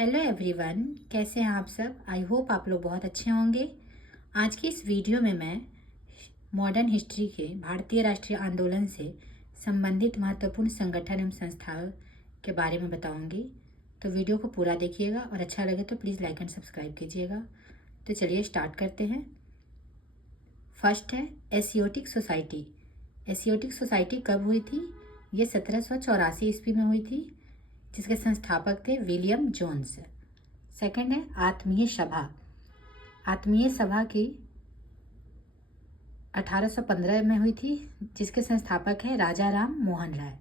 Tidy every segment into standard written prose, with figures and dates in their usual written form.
Hello everyone, कैसे हैं आप सब। आई होप आप लोग बहुत अच्छे होंगे। आज की इस वीडियो में मैं मॉडर्न हिस्ट्री के भारतीय राष्ट्रीय आंदोलन से संबंधित महत्वपूर्ण संगठन एवं संस्थाओं के बारे में बताऊंगी। तो वीडियो को पूरा देखिएगा और अच्छा लगे तो प्लीज़ लाइक एंड सब्सक्राइब कीजिएगा। तो चलिए स्टार्ट करते हैं। फर्स्ट है एशियोटिक सोसाइटी। एशियोटिक सोसाइटी कब हुई थी? ये 1784 ईस्वी में हुई थी, जिसके संस्थापक थे विलियम जोन्स। सेकंड है आत्मीय सभा। आत्मीय सभा की 1815 में हुई थी, जिसके संस्थापक है राजा राम मोहन राय।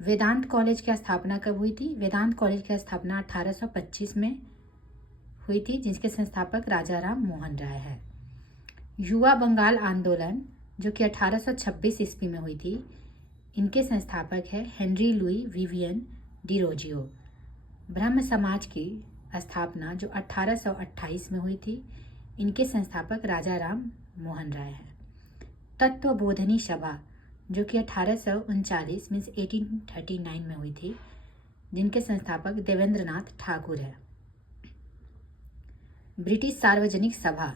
वेदांत कॉलेज की स्थापना कब हुई थी? वेदांत कॉलेज की स्थापना 1825 में हुई थी, जिसके संस्थापक राजा राम मोहन राय है। युवा बंगाल आंदोलन जो कि 1826 ईस्वी में हुई थी, इनके संस्थापक है हेनरी लुई विवियन डिरोजियो। ब्रह्म समाज की स्थापना जो 1828 में हुई थी, इनके संस्थापक राजा राम मोहन राय है। तत्वबोधनी सभा जो कि 1839 मीन्स 1839 में हुई थी, जिनके संस्थापक देवेंद्रनाथ ठाकुर है। ब्रिटिश सार्वजनिक सभा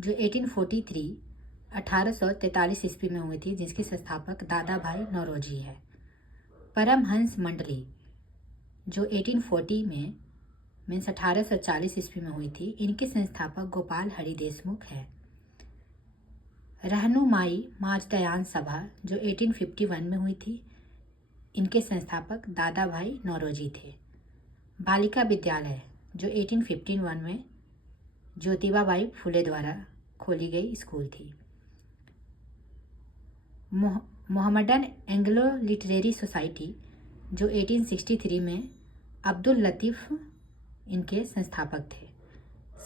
जो 1843 ईस्वी में हुई थी, जिसके संस्थापक दादा भाई नौरोजी है। परमहंस मंडली जो 1840 में मीन्स 1840 ईस्वी में हुई थी, इनके संस्थापक गोपाल हरि देशमुख है। रहनुमाई माचदयान सभा जो 1851 में हुई थी, इनके संस्थापक दादा भाई नौरोजी थे। बालिका विद्यालय जो 1851 में ज्योतिबा बाई फुले द्वारा खोली गई स्कूल थी। मोहम्मदन एंग्लो लिटरेरी सोसाइटी जो 1863 में अब्दुल लतीफ़ इनके संस्थापक थे।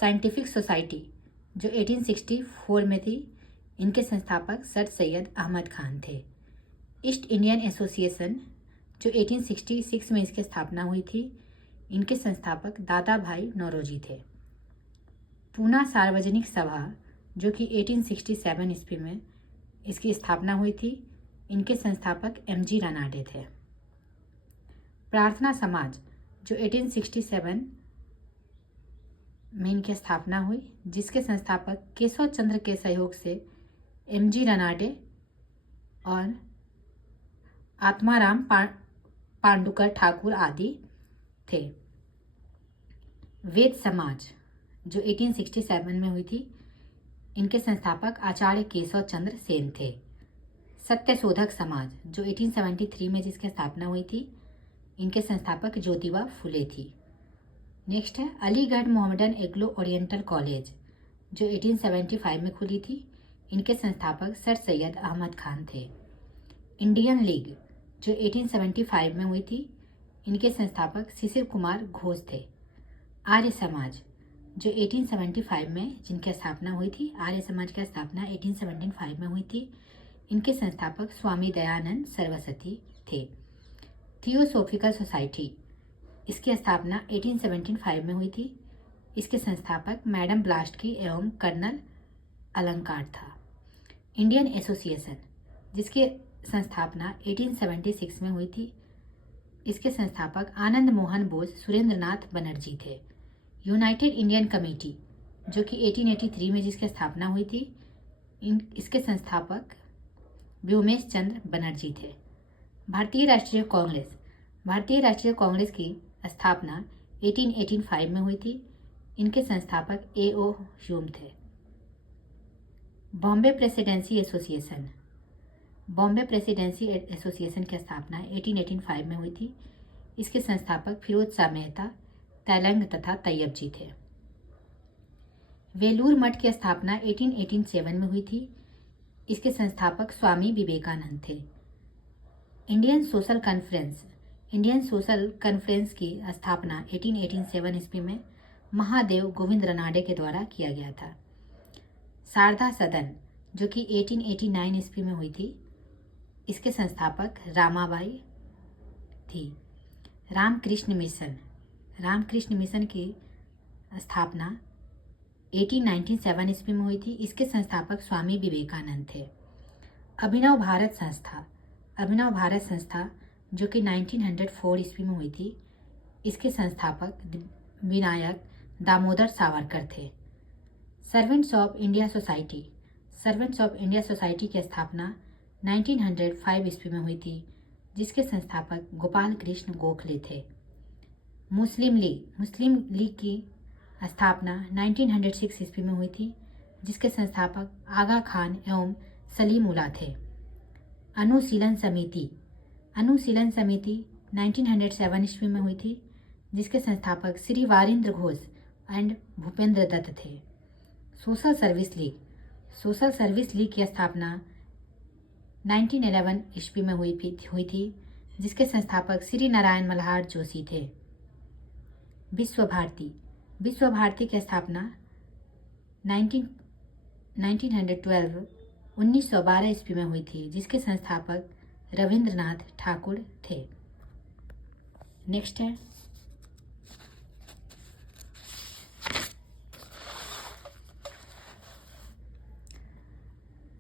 साइंटिफिक सोसाइटी जो 1864 में थी, इनके संस्थापक सर सैयद अहमद खान थे। ईस्ट इंडियन एसोसिएशन जो 1866 में इसकी स्थापना हुई थी, इनके संस्थापक दादा भाई नौरोजी थे। पूना सार्वजनिक सभा जो कि 1867 ईस्वी में इसकी स्थापना हुई थी, इनके संस्थापक एमजी रानाडे थे। प्रार्थना समाज जो 1867 में इनकी स्थापना हुई, जिसके संस्थापक केशव चंद्र के सहयोग से एमजी रानाडे और आत्माराम पांडुकर ठाकुर आदि थे। वेद समाज जो 1867 में हुई थी, इनके संस्थापक आचार्य केशव चंद्र सेन थे। सत्यशोधक समाज जो 1873 में जिसकी स्थापना हुई थी, इनके संस्थापक ज्योतिबा फुले थी। नेक्स्ट है अलीगढ़ मोहम्मदन एग्लो ओरिएंटल कॉलेज जो 1875 में खुली थी, इनके संस्थापक सर सैयद अहमद खान थे। इंडियन लीग जो 1875 में हुई थी, इनके संस्थापक शिशिर कुमार घोष थे। आर्य समाज जो 1875 में जिनकी स्थापना हुई थी, आर्य समाज की स्थापना 1875 में हुई थी, इनके संस्थापक स्वामी दयानंद सरस्वती थे। थियोसोफिकल सोसाइटी इसकी स्थापना 1875 में हुई थी, इसके संस्थापक मैडम ब्लास्टकी एवं कर्नल अलंकार था। इंडियन एसोसिएशन जिसकी संस्थापना 1876 में हुई थी, इसके संस्थापक आनंद मोहन बोस सुरेंद्रनाथ बनर्जी थे। यूनाइटेड इंडियन कमेटी जो कि 1883 में जिसकी स्थापना हुई थी, इसके संस्थापक व्योमेश चंद्र बनर्जी थे। भारतीय राष्ट्रीय कांग्रेस की स्थापना 1885 में हुई थी, इनके संस्थापक A.O. ह्यूम थे। बॉम्बे प्रेसिडेंसी एसोसिएशन की स्थापना 1885 में हुई थी, इसके संस्थापक फिरोज शाह मेहता, तैलंग तथा तैयब जी थे। वेलूर मठ की स्थापना 1887 में हुई थी, इसके संस्थापक स्वामी विवेकानंद थे। इंडियन सोशल कॉन्फ्रेंस की स्थापना 1887 ईस्वी में महादेव गोविंद रनाडे के द्वारा किया गया था। शारदा सदन जो कि 1889 ईस्वी में हुई थी, इसके संस्थापक रामाबाई थी। रामकृष्ण मिशन की स्थापना 1897 ईस्वी में हुई थी, इसके संस्थापक स्वामी विवेकानंद थे। अभिनव भारत संस्था जो कि 1904 ईस्वी में हुई थी, इसके संस्थापक विनायक दामोदर सावरकर थे। Servants of India society, servants of India society की स्थापना 1905 ईस्वी में हुई थी, जिसके संस्थापक गोपाल कृष्ण गोखले थे। मुस्लिम लीग की स्थापना 1906 ईस्वी में हुई थी, जिसके संस्थापक आगा खान एवं सलीम उल्लाह थे। अनुशीलन समिति 1907 ईस्वी में हुई थी, जिसके संस्थापक श्री वारिंद्र घोष एंड भूपेंद्र दत्त थे। सोशल सर्विस लीग की स्थापना 1911 ईस्वी में हुई थी, जिसके संस्थापक श्री नारायण मल्हार जोशी थे। विश्व भारती की स्थापना 1912 ईस्वी में हुई थी, जिसके संस्थापक रविंद्रनाथ ठाकुर थे। नेक्स्ट है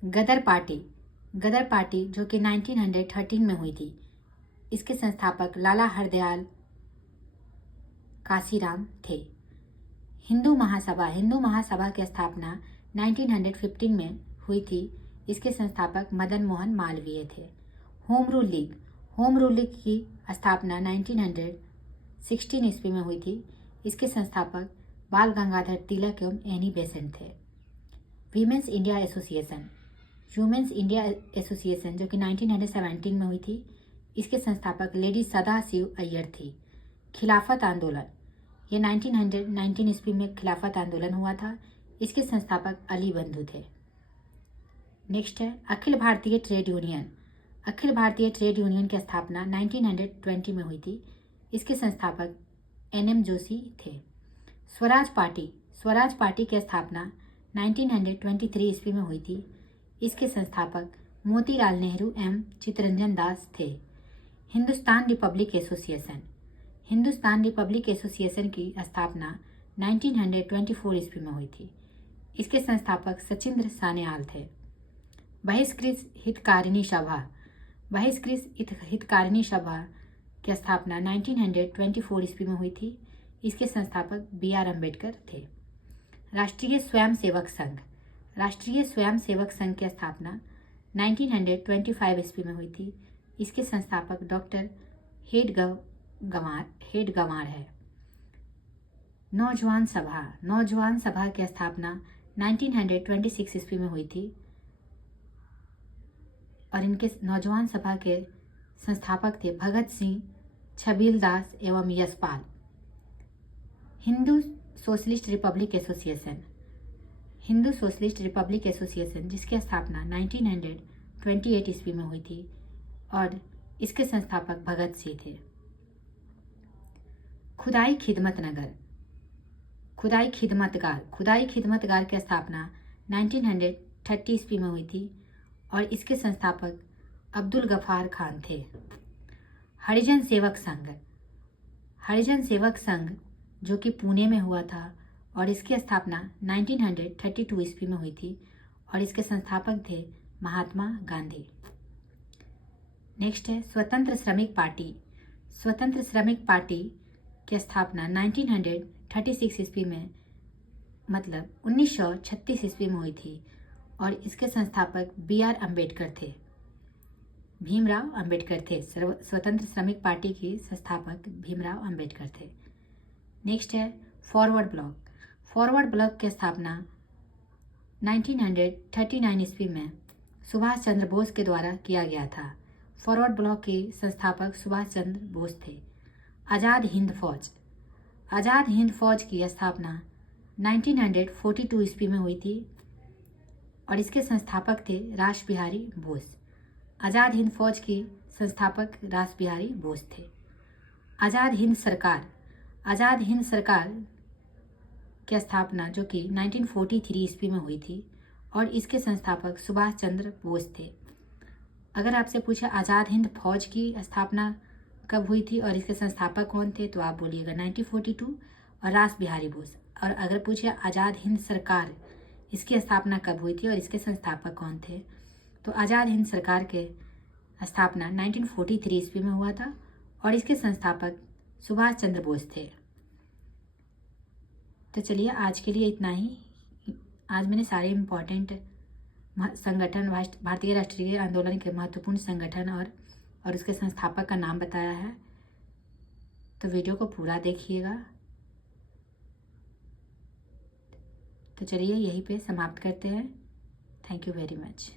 गदर पार्टी जो कि 1913 में हुई थी। इसके संस्थापक लाला हरदयाल काशीराम थे। हिंदू महासभा की स्थापना 1915 में हुई थी। इसके संस्थापक मदन मोहन मालवीय थे। होम रूल लीग की स्थापना 1916 ईस्वी में हुई थी। इसके संस्थापक बाल गंगाधर तिलक एवं एनी बेसेंट थे। वीमेंस इंडिया एसोसिएशन जो कि 1917 में हुई थी। इसके संस्थापक लेडी सदाशिव अय्यर थी। खिलाफत आंदोलन, ये 1919 ईस्वी में खिलाफत आंदोलन हुआ था। इसके संस्थापक अली बंधु थे। नेक्स्ट है अखिल भारतीय ट्रेड यूनियन की स्थापना 1920 में हुई थी। इसके संस्थापक NM जोशी थे। स्वराज पार्टी की स्थापना 1923 ईस्वी में हुई थी। इसके संस्थापक मोतीलाल नेहरू एवं चित्तरंजन दास थे। हिंदुस्तान रिपब्लिक एसोसिएशन की स्थापना 1924 ईस्वी में हुई थी। इसके संस्थापक सचिंद्र सान्याल थे। बहिष्कृत हितकारिणी सभा की स्थापना 1924 ईस्वी में हुई थी। इसके संस्थापक BR अम्बेडकर थे। राष्ट्रीय स्वयंसेवक संघ की स्थापना 1925 ईस्वी में हुई थी। इसके संस्थापक डॉक्टर हेड गंवार है। नौजवान सभा की स्थापना 1926 ईस्वी में हुई थी और इनके नौजवान सभा के संस्थापक थे भगत सिंह, छबील दास एवं Yashpal. Hindu socialist Republic association जिसकी स्थापना 1928 ईस्वी में हुई थी और इसके संस्थापक भगत सिंह थे। खुदाई खिदमतगार की स्थापना 1930 ईस्वी में हुई थी और इसके संस्थापक अब्दुल गफार खान थे। हरिजन सेवक संघ जो कि पुणे में हुआ था और इसकी स्थापना 1932 ईस्वी में हुई थी और इसके संस्थापक थे महात्मा गांधी। नेक्स्ट है स्वतंत्र श्रमिक पार्टी की स्थापना 1936 ईस्वी में 1936 ईस्वी में हुई थी और इसके संस्थापक BR अम्बेडकर थे। भीमराव अम्बेडकर थे। स्वतंत्र श्रमिक पार्टी के संस्थापक भीमराव अम्बेडकर थे। नेक्स्ट है फॉरवर्ड ब्लॉक की स्थापना 1939 ईस्वी में सुभाष चंद्र बोस के द्वारा किया गया था। फॉरवर्ड ब्लॉक के संस्थापक सुभाष चंद्र बोस थे। आज़ाद हिंद फौज की स्थापना 1942 ईस्वी में हुई थी और इसके संस्थापक थे रास बिहारी बोस। आज़ाद हिंद फौज के संस्थापक रास बिहारी बोस थे। आज़ाद हिंद सरकार की स्थापना जो कि 1943 ईस्वी में हुई थी और इसके संस्थापक सुभाष चंद्र बोस थे। अगर आपसे पूछे आज़ाद हिंद फौज की स्थापना कब हुई थी और इसके संस्थापक कौन थे तो आप बोलिएगा 1942 और रास बिहारी बोस। और अगर पूछे आज़ाद हिंद सरकार इसकी स्थापना कब हुई थी और इसके संस्थापक कौन थे तो आज़ाद हिंद सरकार के स्थापना 1943 ईस्वी में हुआ था और इसके संस्थापक सुभाष चंद्र बोस थे। तो चलिए आज के लिए इतना ही। आज मैंने सारे इम्पॉर्टेंट संगठन, भारतीय राष्ट्रीय आंदोलन के महत्वपूर्ण संगठन और उसके संस्थापक का नाम बताया है। तो वीडियो को पूरा देखिएगा। तो चलिए यहीं पे समाप्त करते हैं। Thank you very much.